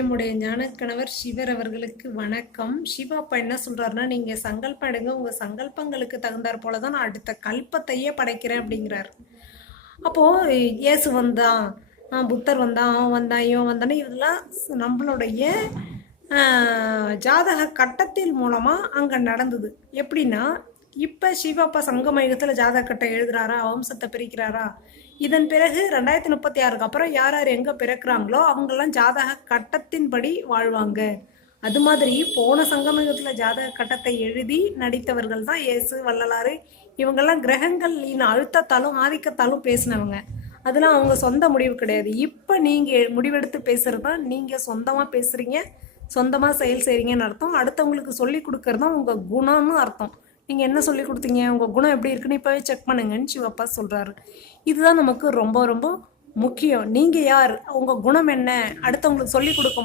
எம்முடைய ஞானக்கணவர் சிவர் அவர்களுக்கு வணக்கம். சிவா அப்பா என்ன சொல்றாருன்னா, நீங்க சங்கல்பம் எடுங்க, உங்க சங்கல்பங்களுக்கு தகுந்தாற் போல தான் நான் அடுத்த கல்பத்தையே படைக்கிறேன் அப்படிங்கிறார். அப்போ இயேசு வந்தான், புத்தர் வந்தான், அவன் வந்தான், இவன் வந்தானே, இதெல்லாம் நம்மளுடைய ஜாதக கட்டத்தின் மூலமா அங்க நடந்தது. எப்படின்னா, இப்ப சிவாப்பா சங்கமயுகத்துல ஜாதக கட்டம் எழுதுறாரா, வம்சத்தை பிரிக்கிறாரா, இதன் பிறகு 2036க்கு அப்புறம் யார் யார் எங்க பிறக்கிறாங்களோ அவங்கெல்லாம் ஜாதக கட்டத்தின்படி வாழ்வாங்க. அது மாதிரி போன சங்கமயுகத்துல ஜாதக கட்டத்தை எழுதி நடித்தவர்கள் தான் இயேசு, வள்ளலாறு. இவங்கெல்லாம் கிரகங்களின் அழுத்தத்தாலும் ஆதிக்கத்தாலும் பேசினவங்க. அதெல்லாம் அவங்க சொந்த முடிவு கிடையாது. இப்ப நீங்க முடிவெடுத்து பேசுறது தான் நீங்க சொந்தமா பேசுறீங்க, சொந்தமா செயல் செய்றீங்கன்னு அர்த்தம். அடுத்தவங்களுக்கு சொல்லி கொடுக்கறது தான் உங்க குணம்னு அர்த்தம். நீங்க என்ன சொல்லி கொடுத்தீங்க, உங்க குணம் எப்படி இருக்குன்னு இப்பவே செக் பண்ணுங்கன்னு சிவப்பா சொல்றாரு. இதுதான் நமக்கு ரொம்ப ரொம்ப முக்கியம். நீங்க யார், உங்க குணம் என்ன, அடுத்தவங்களுக்கு சொல்லி கொடுக்க